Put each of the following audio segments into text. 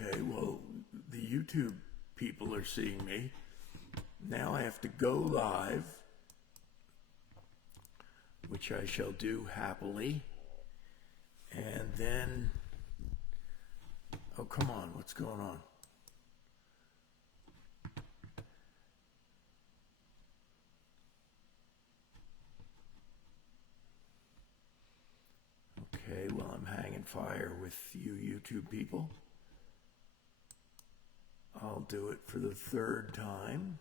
Okay, well, the YouTube people are seeing me. Now I have to go live, which I shall do happily. And then, oh, come on, what's going on? Okay, well, I'm hanging fire with you YouTube people. I'll do it for the third time.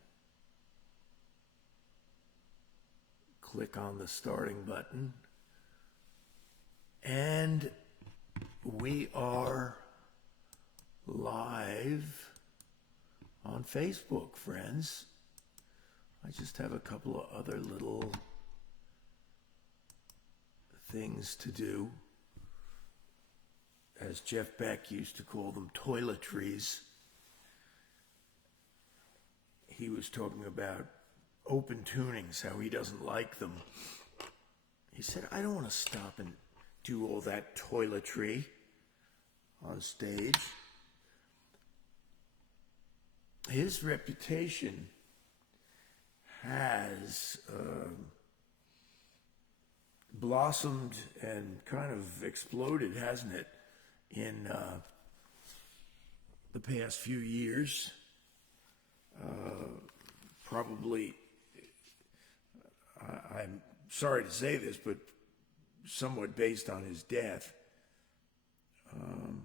Click on the starting button. And we are live on Facebook, friends. I just have a couple of other little things to do. As Jeff Beck used to call them, toiletries. He was talking about open tunings, how he doesn't like them. He said, I don't want to stop and do all that toiletry on stage. His reputation has blossomed and kind of exploded, hasn't it, in the past few years. Probably, I'm sorry to say this, but somewhat based on his death. I'm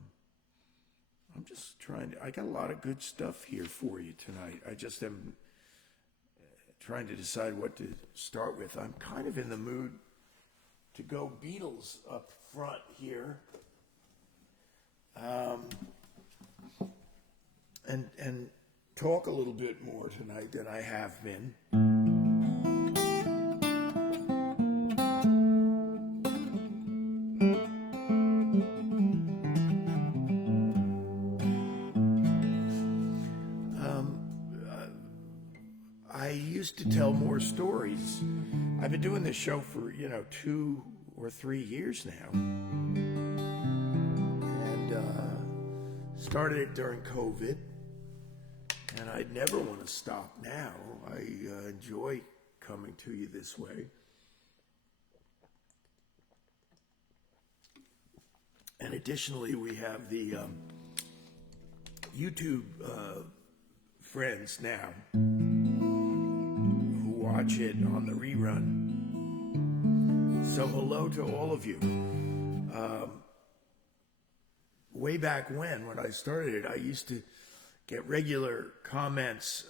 just I got a lot of good stuff here for you tonight. I just am trying to decide what to start with. I'm kind of in the mood to go Beatles up front here. And talk a little bit more tonight than I have been. I used to tell more stories. I've been doing this show for, 2 or 3 years now. And started it during COVID. And I'd never want to stop now. I enjoy coming to you this way. And additionally, we have the YouTube friends now who watch it on the rerun. So hello to all of you. Way back when I started it, I used to get regular comments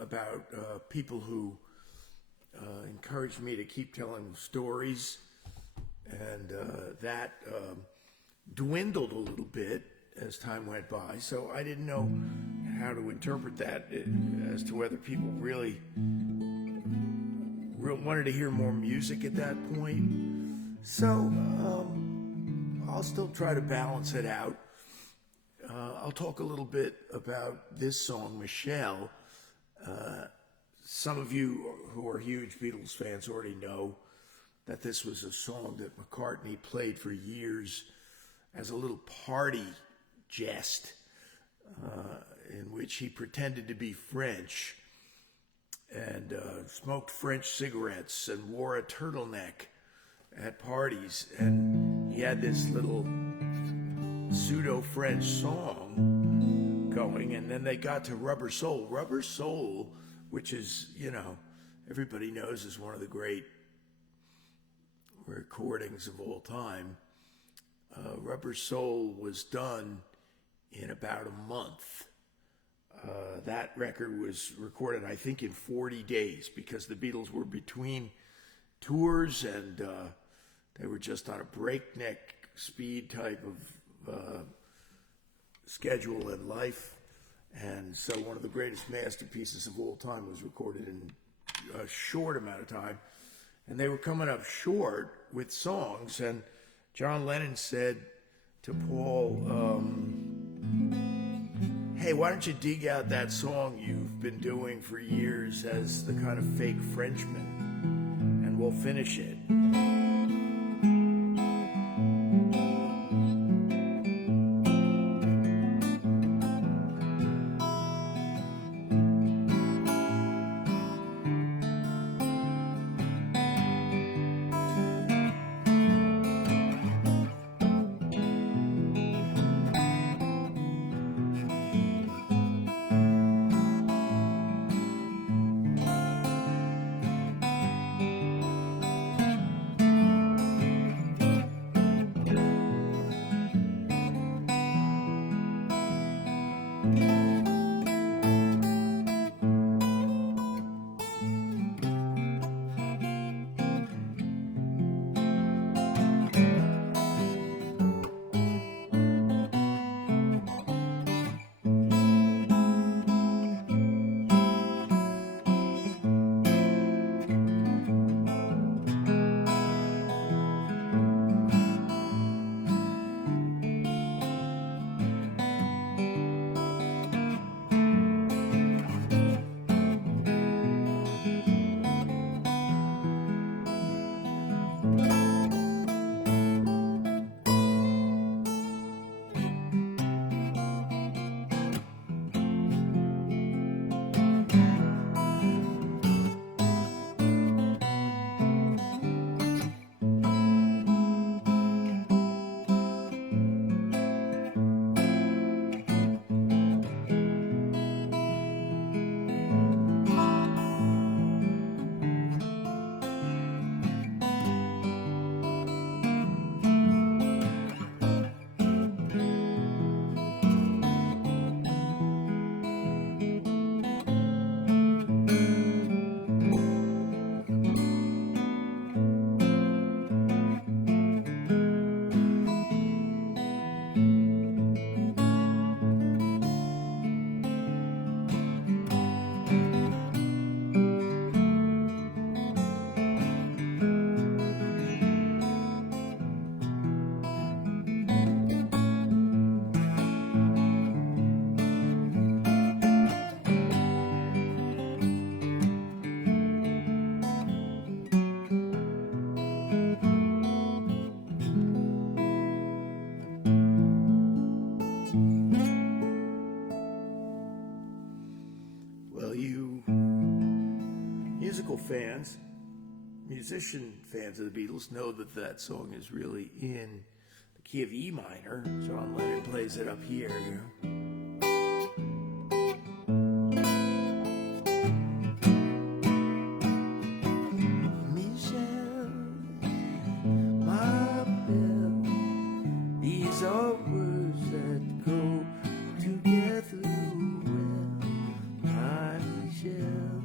about people who encouraged me to keep telling stories, and that dwindled a little bit as time went by, so I didn't know how to interpret that as to whether people really wanted to hear more music at that point. So I'll still try to balance it out. I'll talk a little bit about this song, Michelle. Some of you who are huge Beatles fans already know that this was a song that McCartney played for years as a little party jest in which he pretended to be French and smoked French cigarettes and wore a turtleneck at parties. And he had this little pseudo-French song going, and then they got to Rubber Soul. Rubber Soul, which is, everybody knows is one of the great recordings of all time. Rubber Soul was done in about a month. That record was recorded, I think, in 40 days because the Beatles were between tours and they were just on a breakneck speed type of schedule in life, and so one of the greatest masterpieces of all time was recorded in a short amount of time, and they were coming up short with songs, and John Lennon said to Paul, hey, why don't you dig out that song you've been doing for years as the kind of fake Frenchman, and we'll finish it. fans, musician fans of the Beatles, know that that song is really in the key of E minor. John Lennon plays it up here, you know. These are words that go together well, my Michelle.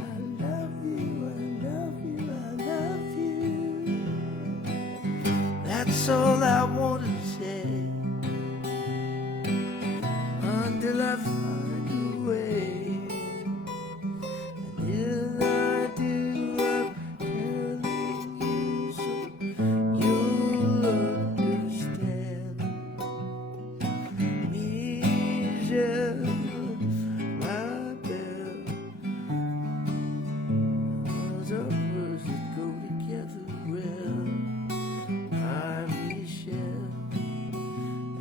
I love you, I love you, I love you. That's all I want to say until I find a way. And if I do, I'm telling you so you'll understand. Michelle, my belle, those are words that go together well, my Michelle.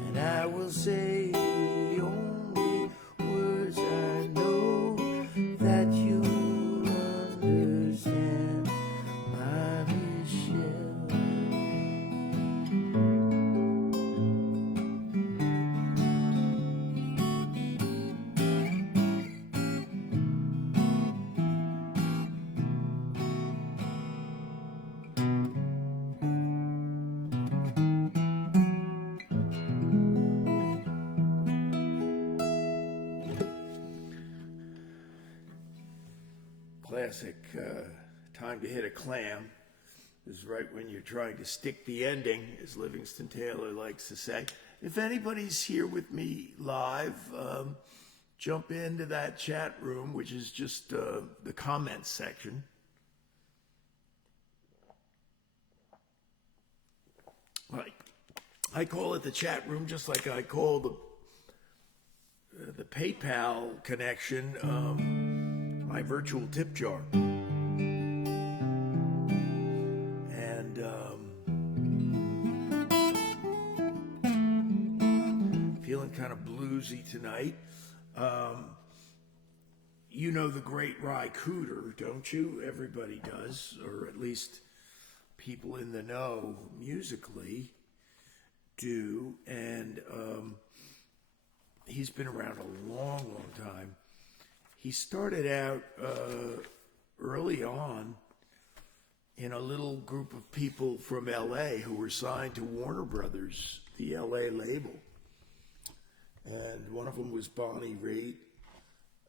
And I will say the only words I know that you understand, my Michelle. Classic time to hit a clam is right when you're trying to stick the ending, as Livingston Taylor likes to say. If anybody's here with me live, jump into that chat room, which is just the comments section. Like, I call it the chat room, just like I call the PayPal connection my virtual tip jar. And feeling kind of bluesy tonight. You know the great Ry Cooder, don't you? Everybody does, or at least people in the know musically do. And he's been around a long, long time. He started out early on in a little group of people from LA who were signed to Warner Brothers, the LA label. And one of them was Bonnie Raitt,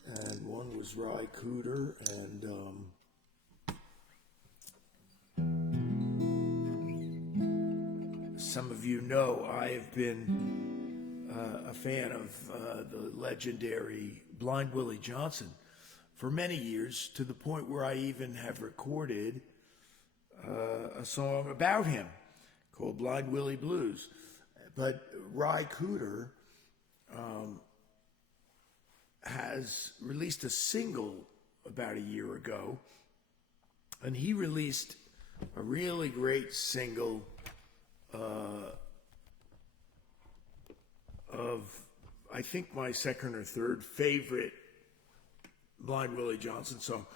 and one was Ry Cooder, and some of you know I have been a fan of the legendary Blind Willie Johnson for many years, to the point where I even have recorded a song about him called Blind Willie Blues. But Ry Cooder has released a single about a year ago, and he released a really great single of, I think, my second or third favorite Blind Willie Johnson song.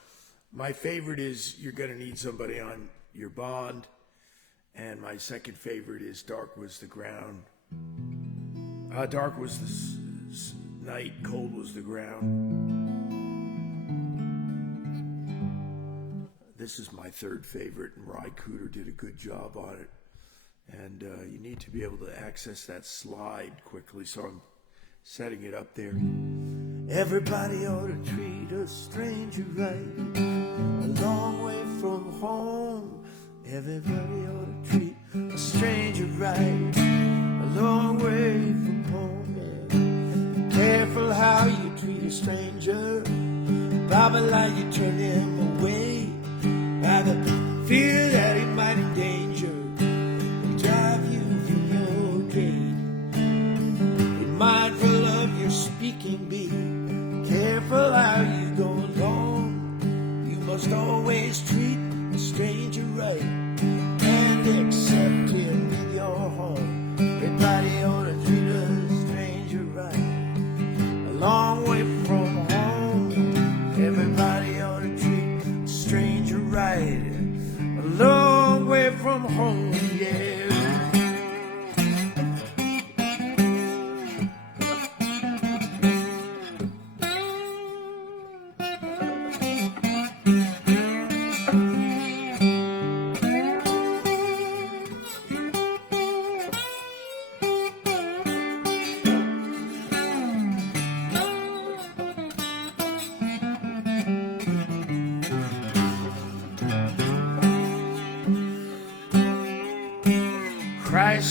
My favorite is You're Gonna Need Somebody on Your Bond, and my second favorite is Dark Was the Ground. Dark was the night, cold was the ground. This is my third favorite, and Ry Cooder did a good job on it. And you need to be able to access that slide quickly, so I'm setting it up there. Everybody ought to treat a stranger right, a long way from home. Everybody ought to treat a stranger right, a long way from home. Be careful how you treat a stranger, probably like you turn him away by the fear that he might endanger or drive you from your gate. Be mindful of your speaking, be careful how you go along. You must always treat a stranger right and accept him in your home. Everybody ought to treat a stranger right, a long way from home. Everybody ought to treat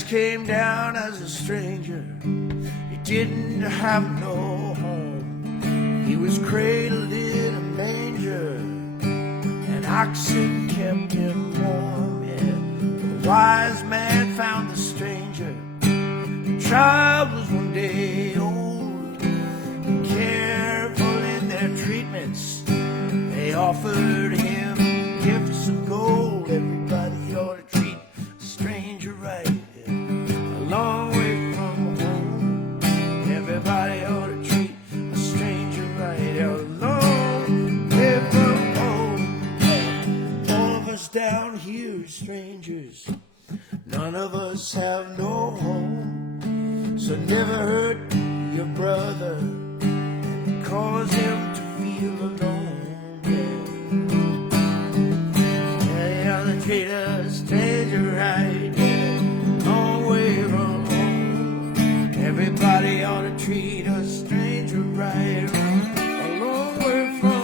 came down as a stranger. He didn't have no home. He was cradled in a manger, and oxen kept him warm. Yeah. The wise man found the stranger. The child was one day old. Careful in their treatments, they offered him gifts of gold. Everybody ought to treat a stranger right. A long way from home. Everybody ought to treat a stranger right. A long way from home. All of us down here are strangers. None of us have no home. So never hurt your brother and cause him to feel alone. Yeah, the treat a stranger right. Yeah. Long way from home. Everybody ought to treat a stranger right. A long way from home.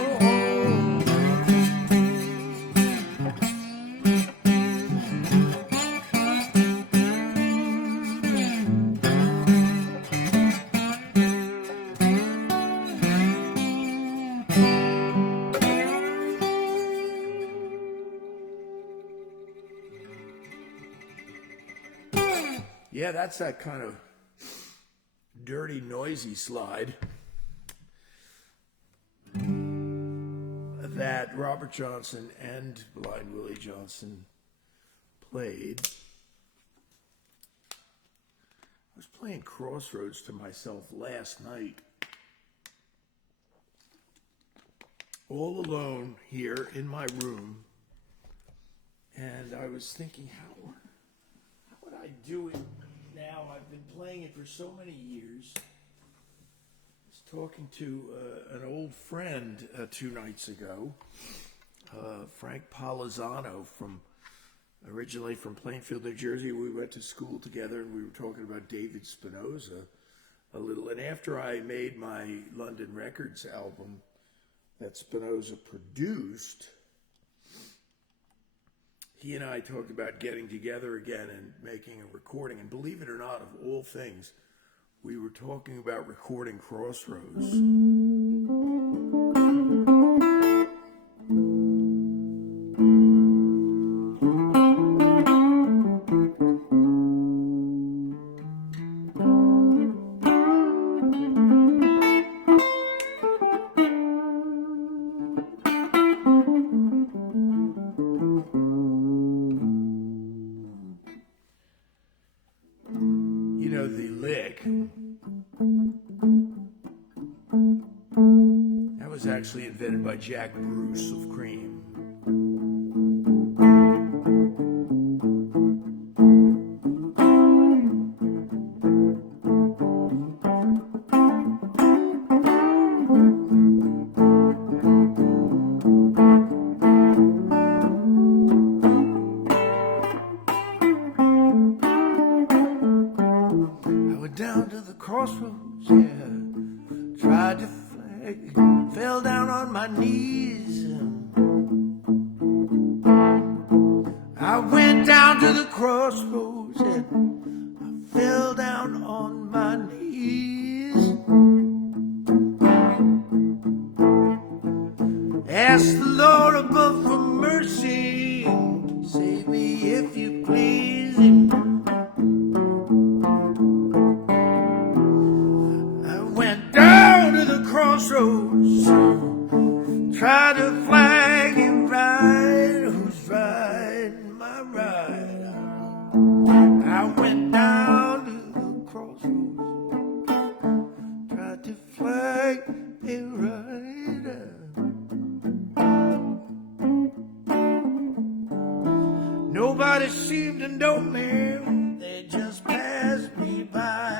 Yeah, that's that kind of dirty, noisy slide that Robert Johnson and Blind Willie Johnson played. I was playing Crossroads to myself last night, all alone here in my room, and I was thinking, how would I do it now? I've been playing it for so many years. I was talking to an old friend 2 nights ago, Frank Polizzano, originally from Plainfield, New Jersey. We went to school together, and we were talking about David Spinoza a little. And after I made my London Records album that Spinoza produced, he and I talked about getting together again and making a recording. And believe it or not, of all things, we were talking about recording Crossroads. The lick, that was actually invented by Jack Bruce of Cream. Down to the crossroads, yeah. Tried to flag, fell down on my knees. I went down to the crossroads, yeah. I fell down on my knees. Asked the Lord above for mercy, save me if you please. Crossroads, try to flag it right. Who's riding my ride? I went down to the crossroads, tried to flag it right. Nobody seemed to know me, they just passed me by.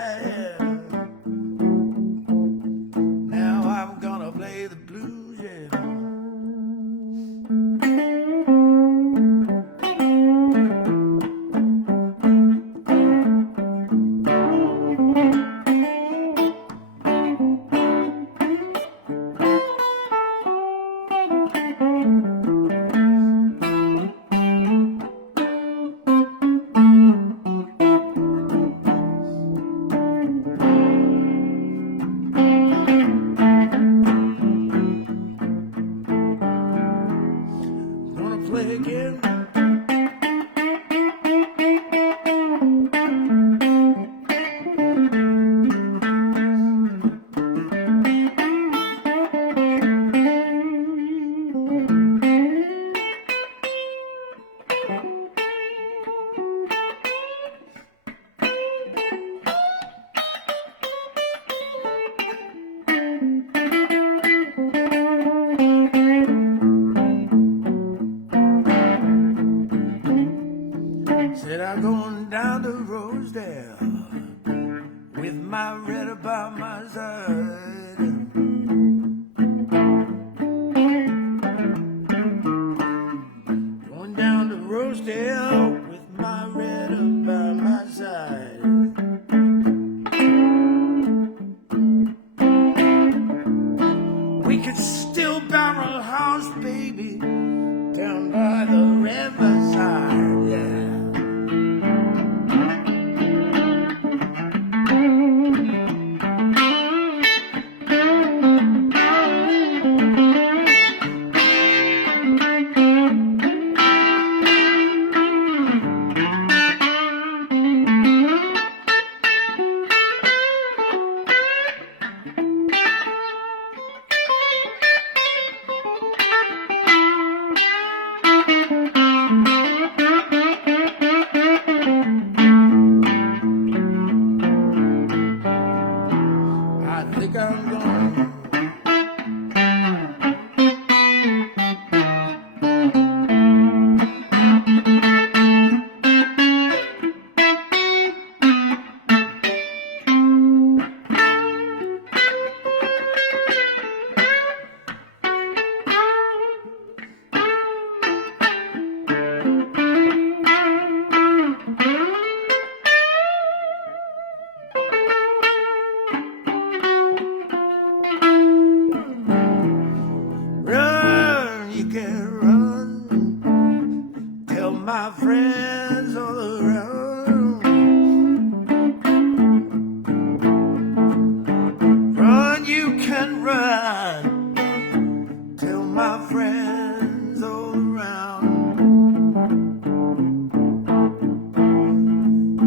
Retta by my side. Going down to Rosedale with my Retta by my side. We could still barrel house, baby, down by the riverside, yeah. I think I'm gone. Run, you can run. Tell my friends all around. Run, you can run. Tell my friends all around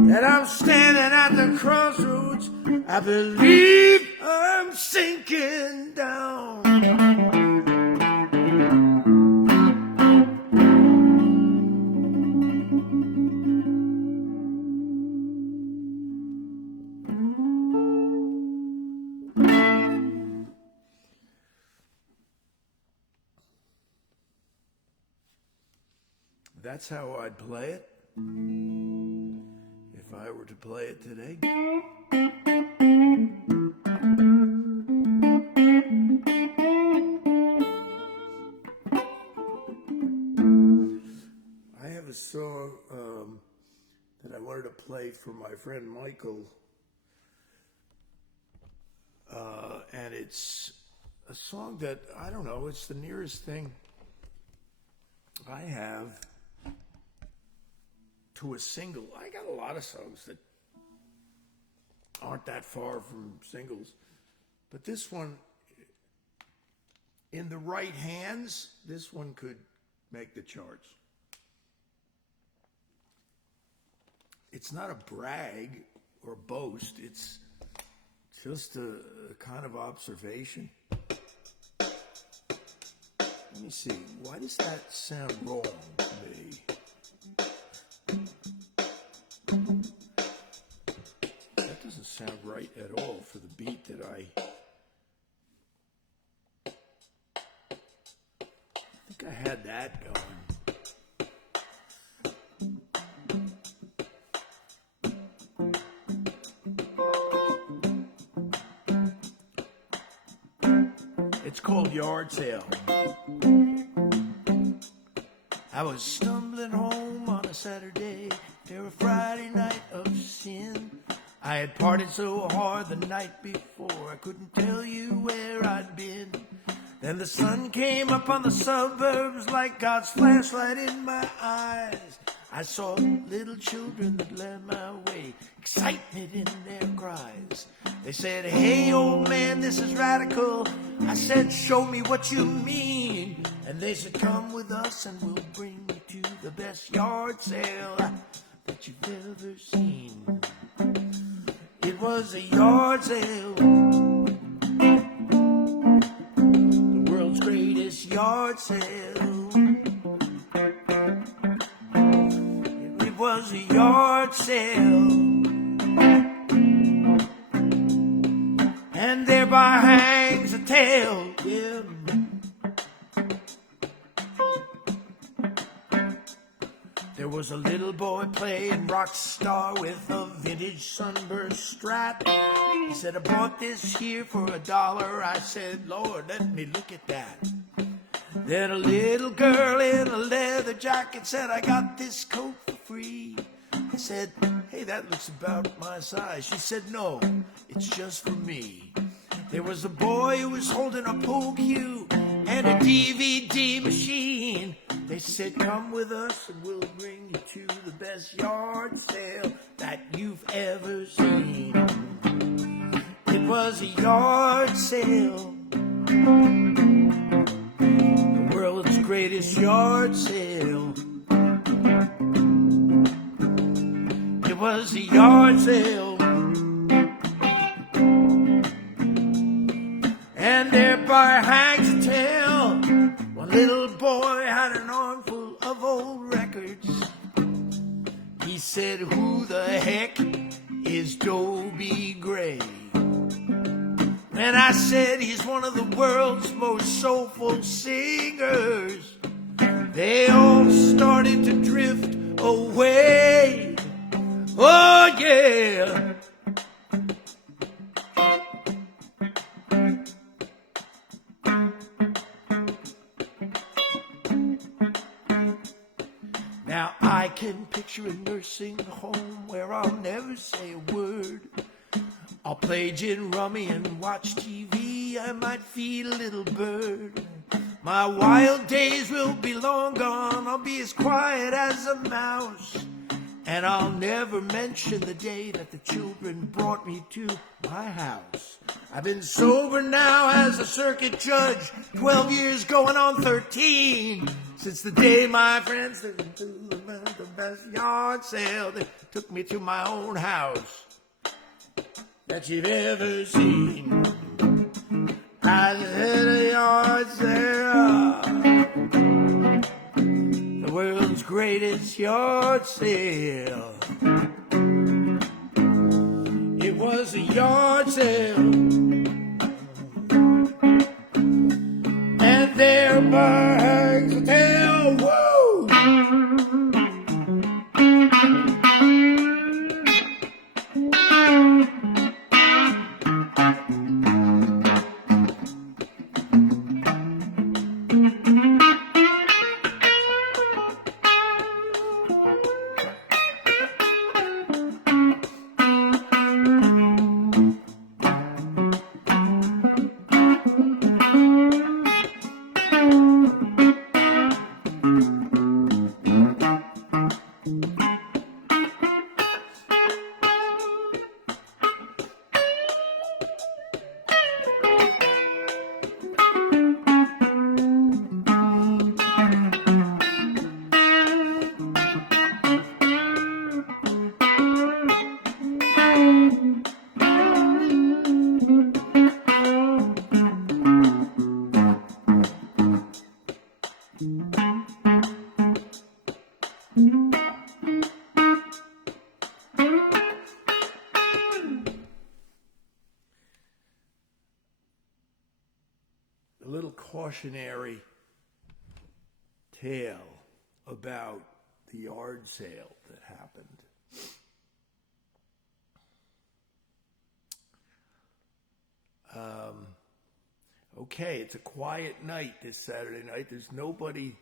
that I'm standing at the crossroads. I believe I'm sinking down. That's how I'd play it if I were to play it today. I have a song that I wanted to play for my friend Michael, and it's a song that, I don't know, it's the nearest thing I have to a single. I got a lot of songs that aren't that far from singles, but this one, in the right hands, this one could make the charts. It's not a brag or boast, it's just a kind of observation. Let me see, why does that sound wrong to me? That doesn't sound right at all for the beat that I think I had that going. It's called Yard Sale. I was stumbling home on a Saturday, there a Friday night of sin. I had partied so hard the night before, I couldn't tell you where I'd been. Then the sun came up on the suburbs like God's flashlight in my eyes. I saw little children that led my way, excitement in their cries. They said, "Hey old man, this is radical." I said, "Show me what you mean." And they said, "Come with us and we'll bring you to the best yard sale that you've ever seen." It was a yard sale, the world's greatest yard sale. It was a yard sale, and thereby hangs a tale. Yeah. There was a little boy playing rock star with a vintage sunburst Strat. He said, I bought this here for $1. I said, Lord, let me look at that. Then a little girl in a leather jacket said, I got this coat for free. I said, hey, that looks about my size. She said, no, it's just for me. There was a boy who was holding a pool cue and a DVD machine. They said, come with us and we'll bring you to the best yard sale that you've ever seen. It was a yard sale, the world's greatest yard sale. It was a yard sale, and thereby hangs a tale. One little boy had an armful of old records. He said, who the heck is Dobie Gray? And I said, he's one of the world's most soulful singers. They all started to drift away. Oh yeah. Now I can picture a nursing home where I'll never say a word. I'll play gin rummy and watch TV. I might feed a little bird. My wild days will be long gone. I'll be as quiet as a mouse. And I'll never mention the day that the children brought me to my house. I've been sober now as a circuit judge, 12 years going on 13. Since the day my friends took me to the best yard sale, they took me to my own house that you've ever seen. I just had a yard sale, the world's greatest yard sale. It was a yard sale, and thereby hangs a tale. Woo! A little cautionary tale about the yard sale that happened. Okay, it's a quiet night this Saturday night. There's nobody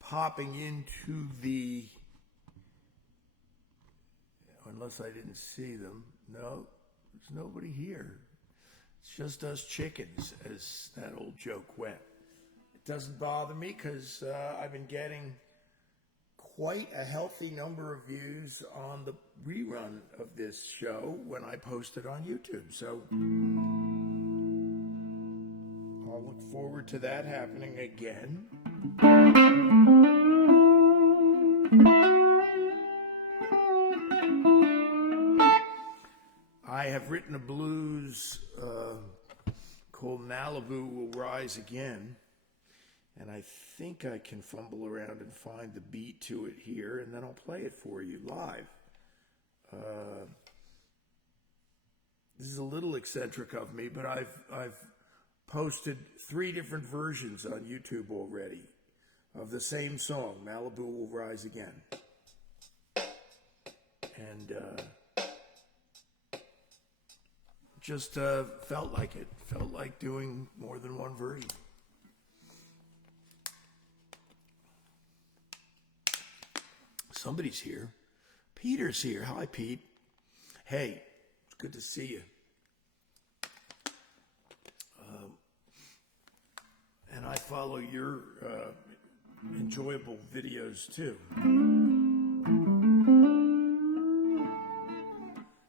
popping into unless I didn't see them. No, there's nobody here. It's just us chickens, as that old joke went. It doesn't bother me because I've been getting quite a healthy number of views on the rerun of this show when I post it on YouTube. So I'll look forward to that happening again. I have written a blues called Malibu Will Rise Again, and I think I can fumble around and find the beat to it here, and then I'll play it for you live. This is a little eccentric of me, but I've posted 3 different versions on YouTube already of the same song, Malibu Will Rise Again. and just felt like it. Felt like doing more than one version. Somebody's here. Peter's here. Hi, Pete. Hey, it's good to see you. And I follow your enjoyable videos too.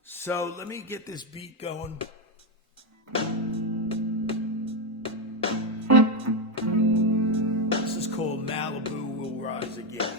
So let me get this beat going. This is called Malibu Will Rise Again.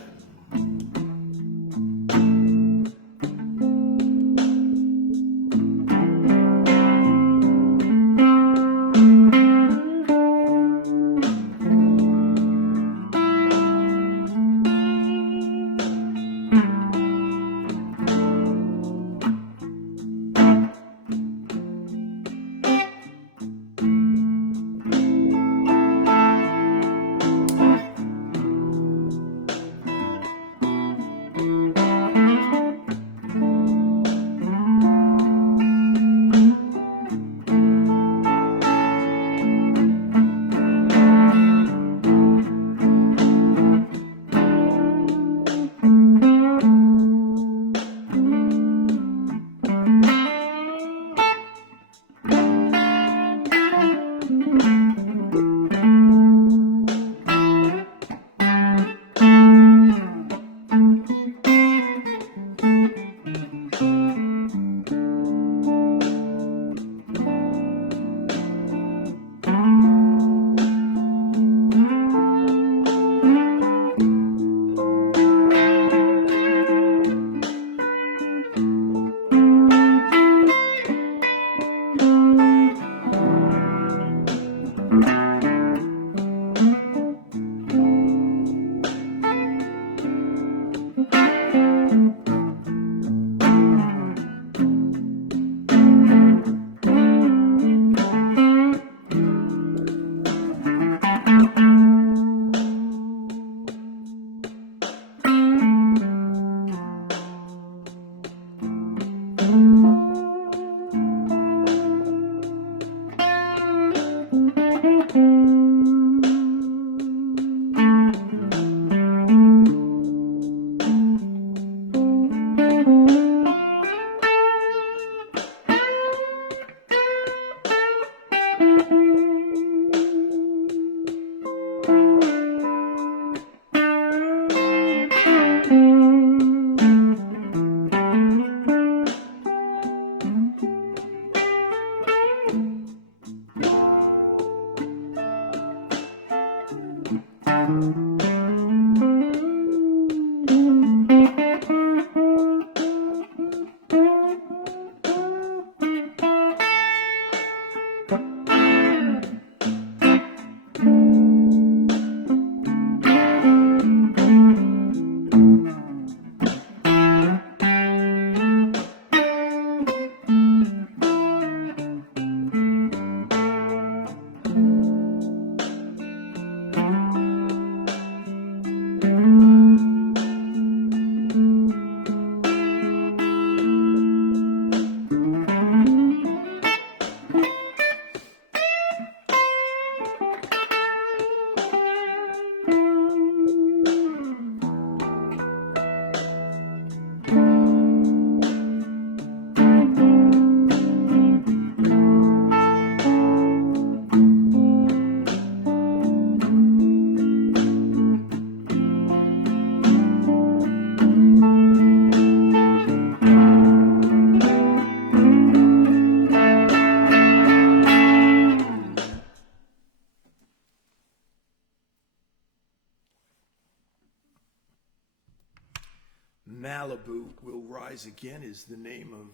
Malibu Will Rise Again is the name of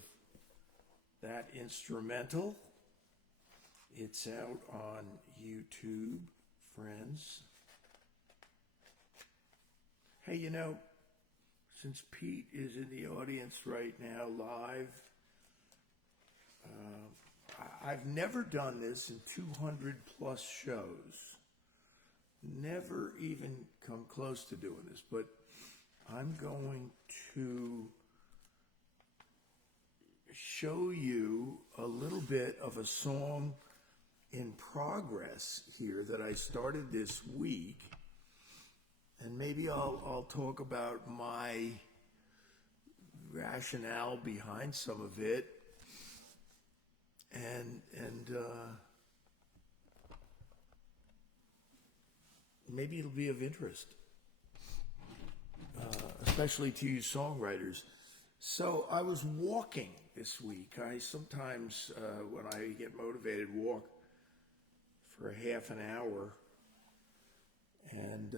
that instrumental. It's out on YouTube, friends. Hey, you know, since Pete is in the audience right now live, I've never done this in 200 plus shows. Never even come close to doing this, but I'm going to show you a little bit of a song in progress here that I started this week. And maybe I'll talk about my rationale behind some of it. And maybe it'll be of interest, especially to you songwriters. So I was walking this week. I sometimes, when I get motivated, walk for a half an hour. And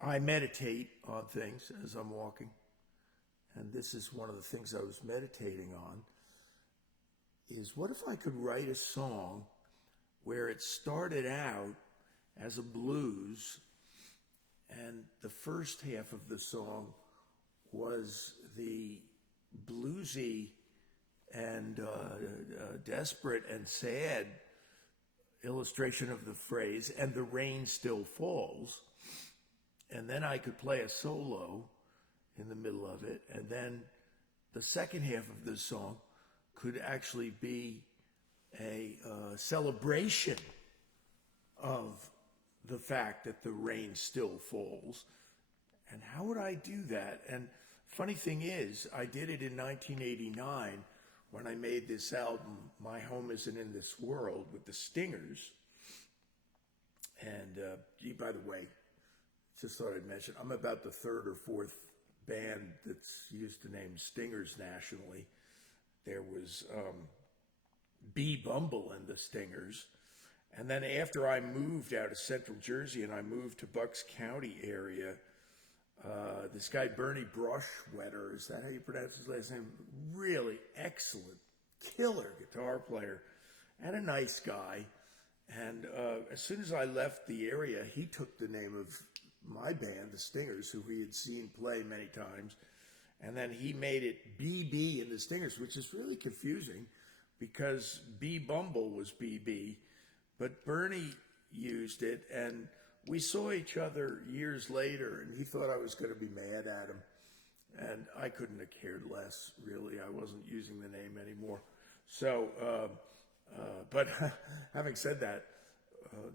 I meditate on things as I'm walking. And this is one of the things I was meditating on, is what if I could write a song where it started out as a blues, and the first half of the song was the bluesy and desperate and sad illustration of the phrase, "and the rain still falls," and then I could play a solo in the middle of it, and then the second half of the song could actually be a celebration of the fact that the rain still falls. And how would I do that? And funny thing is, I did it in 1989 when I made this album, My Home Isn't in This World, with the Stingers. And by the way, just thought I'd mention, I'm about the third or fourth band that's used the name Stingers nationally. There was B. Bumble and the Stingers. And then after I moved out of Central Jersey and I moved to Bucks County area, this guy Bernie Brushwetter, is that how you pronounce his last name? Really excellent, killer guitar player and a nice guy. And as soon as I left the area, he took the name of my band, the Stingers, who he had seen play many times, and then he made it BB and the Stingers, which is really confusing because B. Bumble was BB, but Bernie used it, and we saw each other years later, and he thought I was going to be mad at him, and I couldn't have cared less, really. I wasn't using the name anymore. So, but having said that,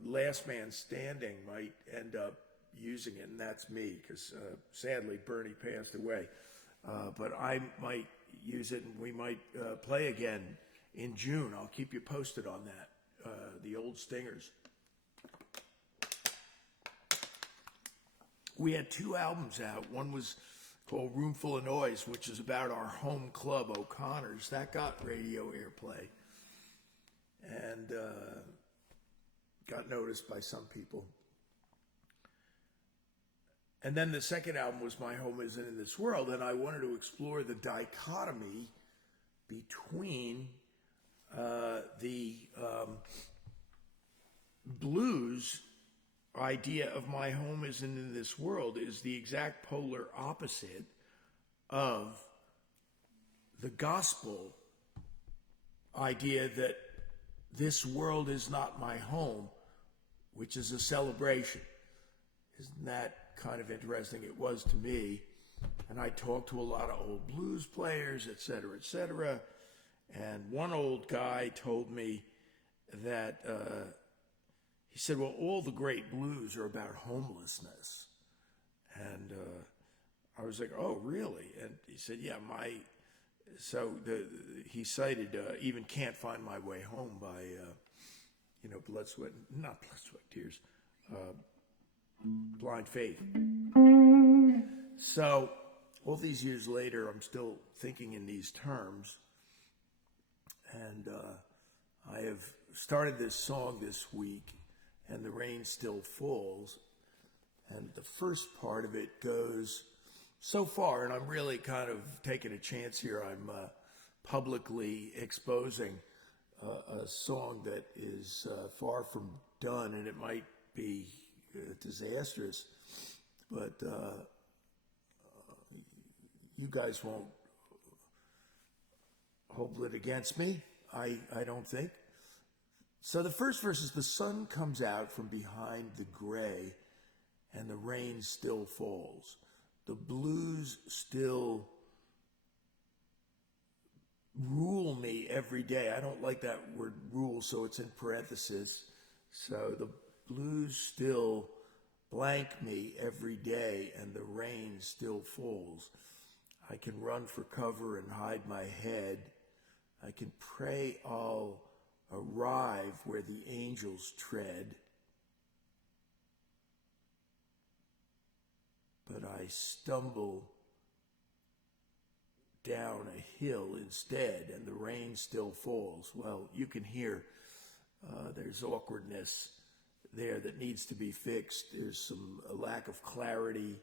Last Man Standing might end up using it, and that's me, because sadly Bernie passed away. But I might use it, and we might play again in June. I'll keep you posted on that, the old Stingers. We had 2 albums out. One was called Roomful of Noise, which is about our home club, O'Connor's. That got radio airplay and got noticed by some people. And then the second album was My Home Isn't in This World, and I wanted to explore the dichotomy between the blues idea of My Home Isn't in This World is the exact polar opposite of the gospel idea that this world is not my home, which is a celebration. Isn't that kind of interesting? It was to me. And I talked to a lot of old blues players, et cetera, et cetera. And one old guy told me that, he said, well, all the great blues are about homelessness. And I was like, oh, really? And he said, yeah, he cited even Can't Find My Way Home by, Blood, Sweat, not Blood, Sweat, Tears, Blind Faith. So all these years later, I'm still thinking in these terms. And I have started this song this week, And the Rain Still Falls. And the first part of it goes so far, and I'm really kind of taking a chance here. I'm publicly exposing a song that is far from done, and it might be disastrous, but you guys won't hold it against me, I don't think. So the first verse is, the sun comes out from behind the gray and the rain still falls. the blues still rule me every day. I don't like that word rule, so it's in parentheses. So the blues still blank me every day, and the rain still falls. I can run for cover and hide my head. I can pray I'll arrive where the angels tread. But I stumble down a hill instead, and the rain still falls. Well, you can hear there's awkwardness there that needs to be fixed. There's a lack of clarity.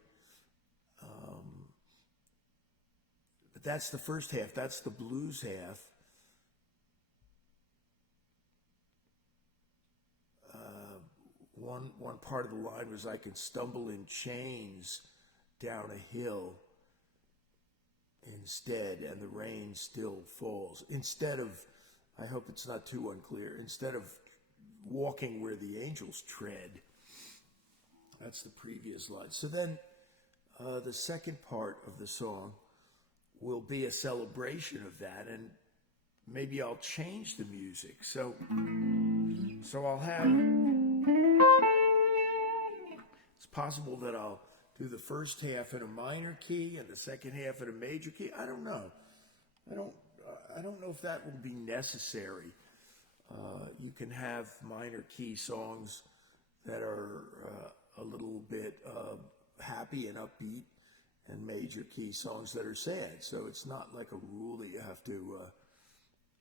But that's the first half. That's the blues half. One part of the line was, I can stumble in chains down a hill instead, and the rain still falls. Instead of, I hope it's not too unclear, instead of walking where the angels tread. That's the previous line. So then the second part of the song will be a celebration of that, and maybe I'll change the music. So I'll have, it's possible that I'll do the first half in a minor key and the second half in a major key. I don't know. I don't know if that will be necessary. You can have minor key songs that are a little bit happy and upbeat, and major key songs that are sad. So it's not like a rule that you have to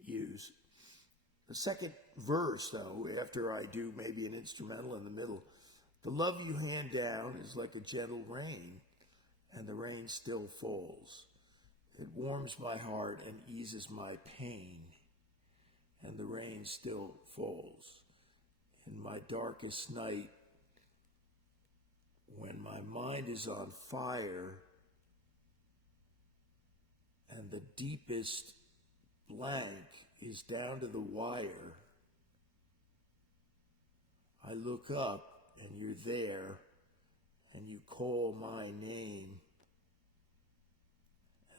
use. The second verse, though, after I do maybe an instrumental in the middle, the love you hand down is like a gentle rain, and the rain still falls. It warms my heart and eases my pain, and the rain still falls. In my darkest night, when my mind is on fire, and the deepest blank is down to the wire, I look up and you're there, and you call my name,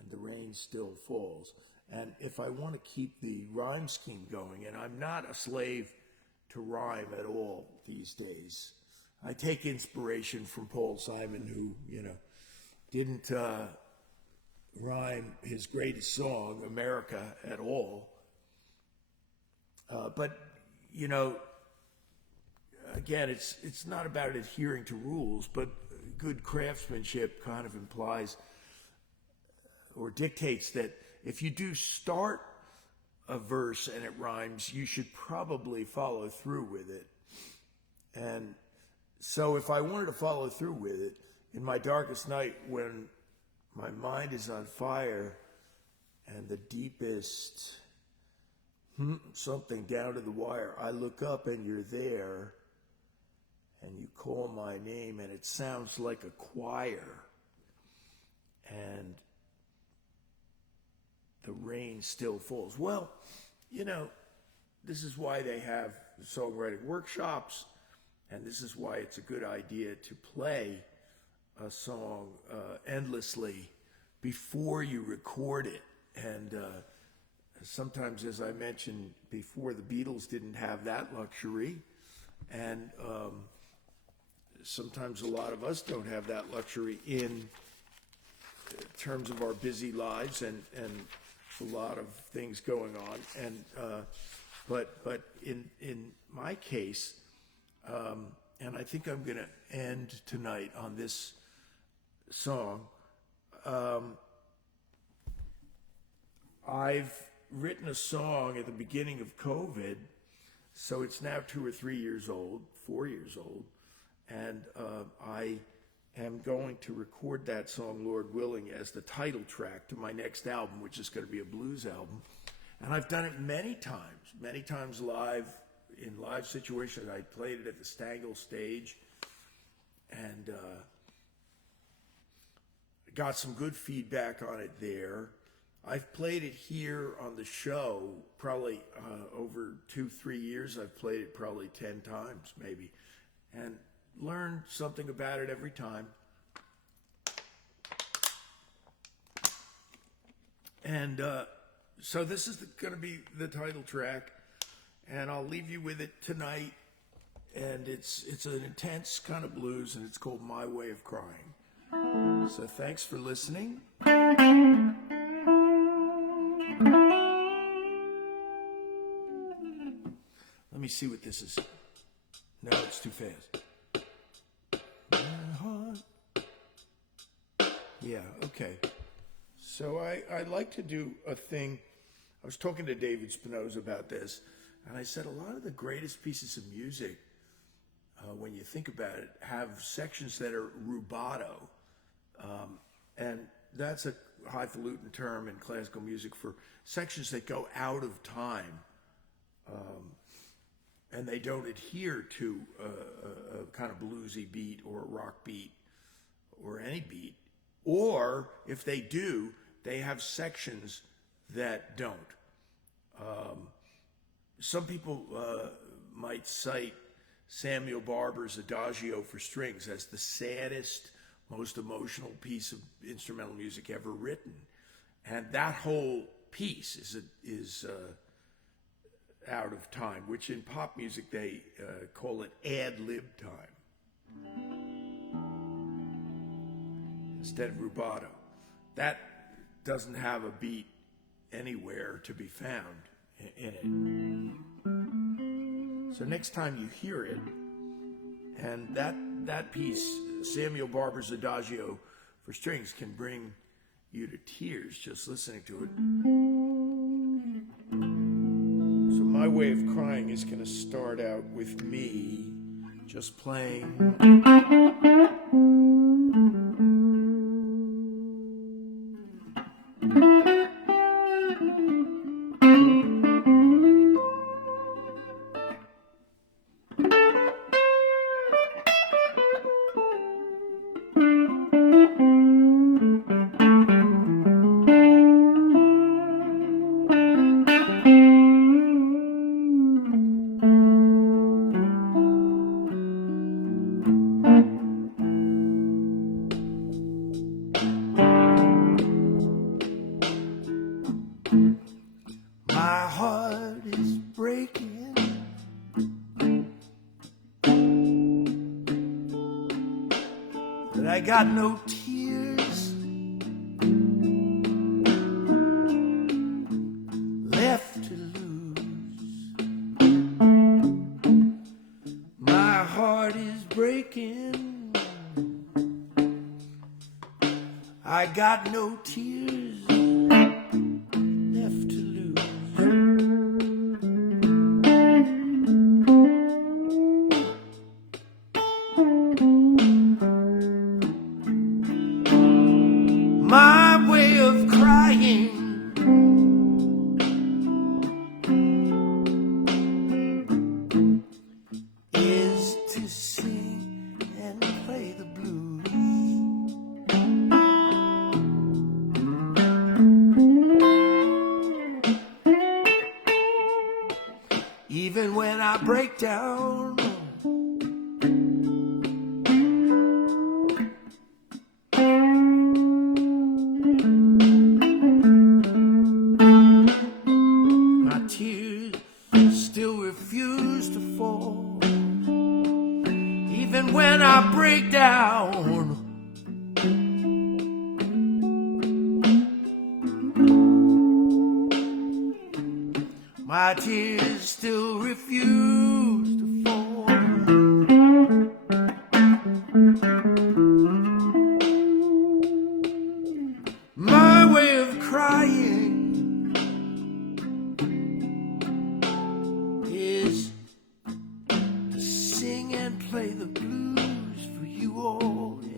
and the rain still falls. And if I want to keep the rhyme scheme going, and I'm not a slave to rhyme at all these days, I take inspiration from Paul Simon, who, didn't rhyme his greatest song, America, at all. But again, it's not about adhering to rules, but good craftsmanship kind of implies or dictates that if you do start a verse and it rhymes, you should probably follow through with it. And so if I wanted to follow through with it, in my darkest night, when my mind is on fire and the deepest something down to the wire, I look up and you're there, and you call my name, and it sounds like a choir, and the rain still falls. Well, this is why they have songwriting workshops, and this is why it's a good idea to play a song endlessly before you record it. And sometimes, as I mentioned before, the Beatles didn't have that luxury, and sometimes a lot of us don't have that luxury in terms of our busy lives and a lot of things going on. And but in my case, and I think I'm going to end tonight on this song. I've written a song at the beginning of COVID, so it's now 2 or 3 years old, 4 years old, and I am going to record that song, Lord willing, as the title track to my next album, which is going to be a blues album. And I've done it many times live, in live situations. I played it at the Stangl stage, and got some good feedback on it there. I've played it here on the show probably over 2-3 years. I've played it probably 10 times maybe, and learned something about it every time. And so this is going to be the title track, and I'll leave you with it tonight. And it's an intense kind of blues, and it's called My Way of Crying. So thanks for listening. Let me see what this is. No, it's too fast. My heart. Yeah, okay. So I like to do a thing. I was talking to David Spinoza about this, and I said a lot of the greatest pieces of music, when you think about it, have sections that are rubato. And that's a highfalutin term in classical music for sections that go out of time. And they don't adhere to a kind of bluesy beat or a rock beat or any beat. Or if they do, they have sections that don't. Some people might cite Samuel Barber's Adagio for Strings as the saddest, most emotional piece of instrumental music ever written. And that whole piece is out of time, which in pop music they call it ad-lib time instead of rubato. That doesn't have a beat anywhere to be found in it. So next time you hear it, and that piece, Samuel Barber's Adagio for Strings, can bring you to tears just listening to it. So My Way of Crying is going to start out with me just playing. My heart is breaking, but I got no tears left to lose. My heart is breaking, I got no tears left to lose. My way of crying is to sing and play the blues. Even when I break down, my tears still refuse to fall. Even when I break down, my tears still refuse to fall. My way of crying is to sing and play the blues for you all. Yeah.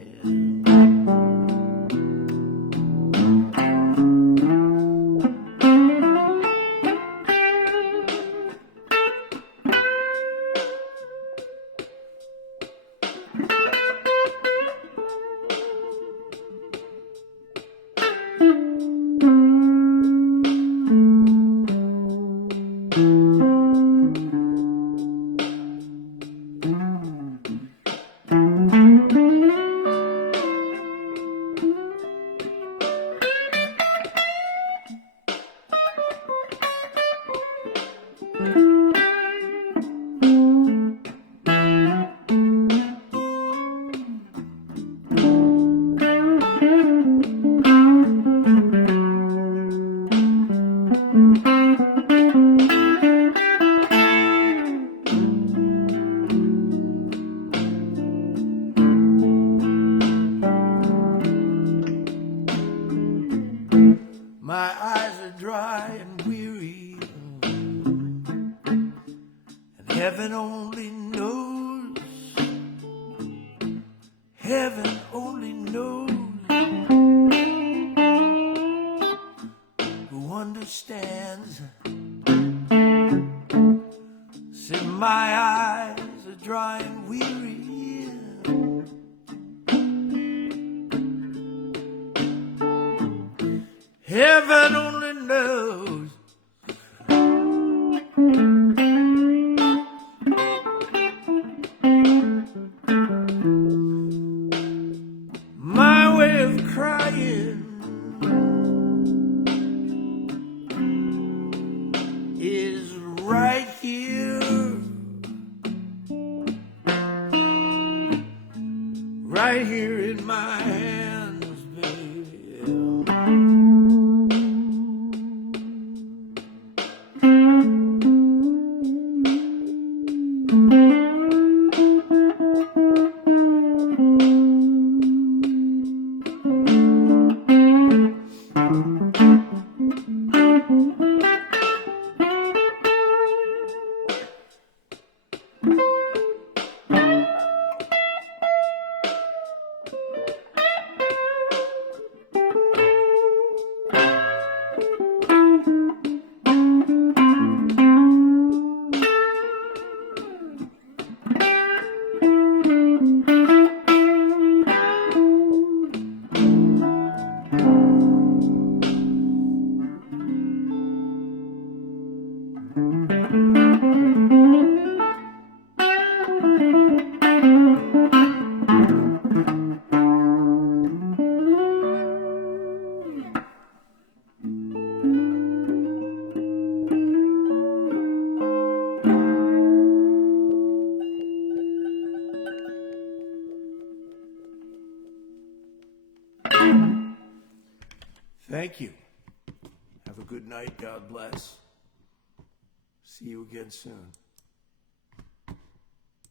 eyes are dry and weary, and heaven only knows, heaven only knows who understands. Say my eyes are dry and weary, heaven only knows. My way of crying is right here, right here in my hands, baby. Thank you. Have a good night. God bless. See you again soon.